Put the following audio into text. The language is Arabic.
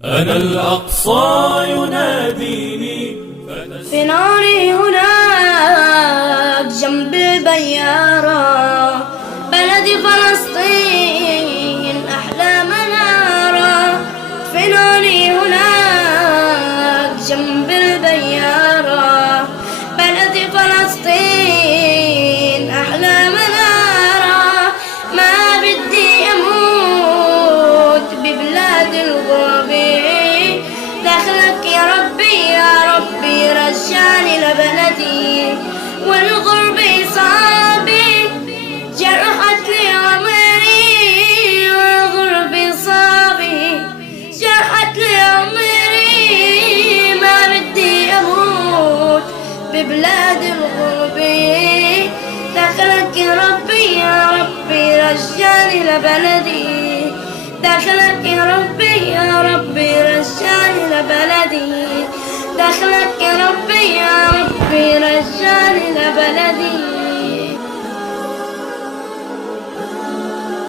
أنا الأقصى يناديني في ناري هناك جنب البيارة، بلدي فلسطين أحلى منارة. في ناري هناك جنب البيارة، بلدي فلسطين أحلى منارة. ما بدي أموت ببلاد الغرب، دخلك يا ربي يا ربي رجعني لبلدي. والغرب صابي جرحت لي عمري، والغرب صابي جرحت لي عمري. ما بدي أموت ببلاد الغرب، دخلك يا ربي يا ربي رجعني لبلدي. دخلك يا ربي يا ربي رجعني لبلدي. دخلك يا ربي يا ربي رجعني لبلدي.